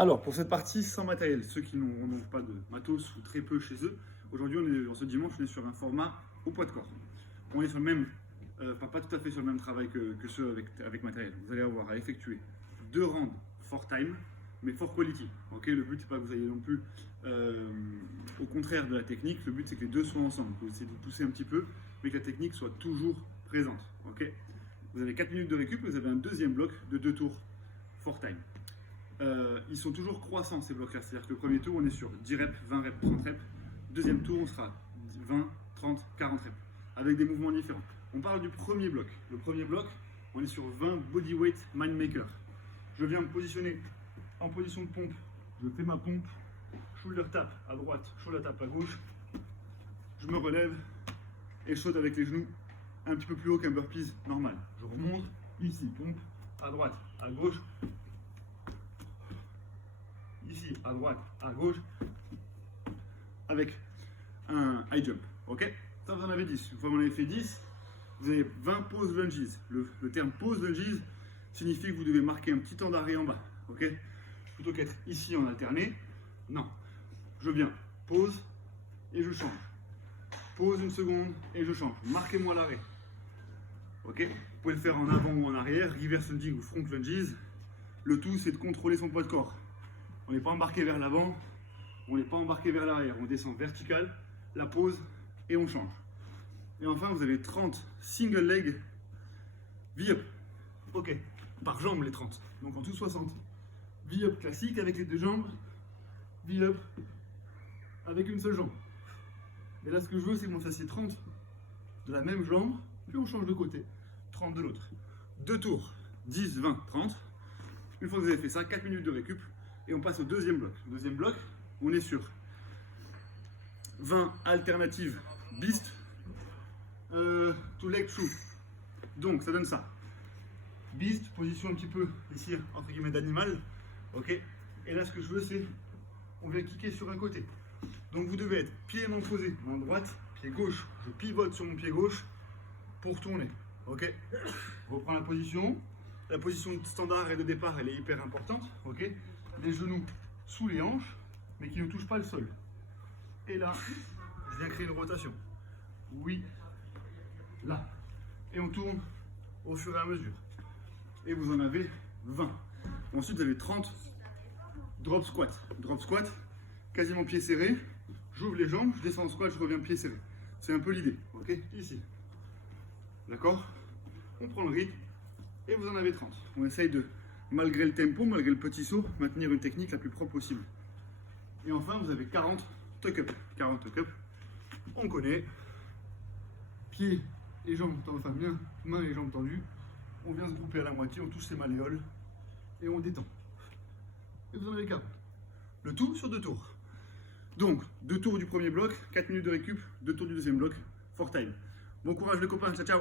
Alors, pour cette partie sans matériel, ceux qui n'ont pas de matos ou très peu chez eux, aujourd'hui, ce dimanche, on est sur un format au poids de corps. On est sur le même, pas tout à fait sur le même travail que ceux avec matériel. Vous allez avoir à effectuer 2 rounds for time, mais for quality. Okay, le but, c'est pas que vous ayez non plus au contraire de la technique. Le but, c'est que les deux soient ensemble. Vous essayez de pousser un petit peu, mais que la technique soit toujours présente. Okay, vous avez 4 minutes de récup, vous avez un deuxième bloc de 2 tours for time. Ils sont toujours croissants ces blocs-là, c'est-à-dire que le premier tour on est sur 10 reps, 20 reps, 30 reps, deuxième tour on sera 20, 30, 40 reps, avec des mouvements différents. On parle du premier bloc. Le premier bloc, on est sur 20 bodyweight mindmaker. Je viens me positionner en position de pompe, je fais ma pompe, shoulder tap à droite, shoulder tap à gauche, je me relève et je saute avec les genoux un petit peu plus haut qu'un burpees normal. Je remonte, ici, pompe, à droite, à gauche, ici, à droite, à gauche, avec un high jump. Ok, ça vous en avez 10. Une fois que vous en avez fait 10, vous avez 20 pose lunges. Le terme pose lunges signifie que vous devez marquer un petit temps d'arrêt en bas. Ok, plutôt qu'être ici en alterné, non. Je viens, pause et je change. Pause une seconde et je change. Marquez-moi l'arrêt. Ok, vous pouvez le faire en avant ou en arrière, reverse lunging ou front lunges. Le tout, c'est de contrôler son poids de corps. On n'est pas embarqué vers l'avant, on n'est pas embarqué vers l'arrière. On descend vertical, la pause et on change. Et enfin, vous avez 30 single leg V-up. Ok, par jambe les 30. Donc en tout 60. V-up classique avec les deux jambes, V-up avec une seule jambe. Et là, ce que je veux, c'est que vous fassiez 30 de la même jambe, puis on change de côté, 30 de l'autre. 2 tours, 10, 20, 30. Une fois que vous avez fait ça, 4 minutes de récup. Et on passe au deuxième bloc. Deuxième bloc, on est sur 20 alternatives beast to leg through. Donc ça donne ça. Beast, position un petit peu ici entre guillemets d'animal. Ok. Et là ce que je veux c'est, on vient kicker sur un côté. Donc vous devez être pied main posé, main droite, pied gauche. Je pivote sur mon pied gauche pour tourner. Ok. Je reprends la position. La position de standard et de départ elle est hyper importante. Ok. Les genoux sous les hanches, mais qui ne touchent pas le sol. Et là, je viens créer une rotation. Oui, là. Et on tourne au fur et à mesure. Et vous en avez 20. Ensuite, vous avez 30 drop squat. Drop squat, quasiment pied serré. J'ouvre les jambes, je descends en squat, je reviens pied serré. C'est un peu l'idée. Ok, ici. D'accord? On prend le rythme et vous en avez 30. On essaye de, malgré le tempo, malgré le petit saut, maintenir une technique la plus propre possible. Et enfin, vous avez 40 tuck-up. 40 tuck-up, on connaît. Pieds et jambes tendues, enfin mains et jambes tendues. On vient se grouper à la moitié, on touche ses malléoles et on détend. Et vous en avez 40. Le tout sur 2 tours. Donc, 2 tours du premier bloc, 4 minutes de récup, 2 tours du deuxième bloc, for time. Bon courage les copains, ciao ciao.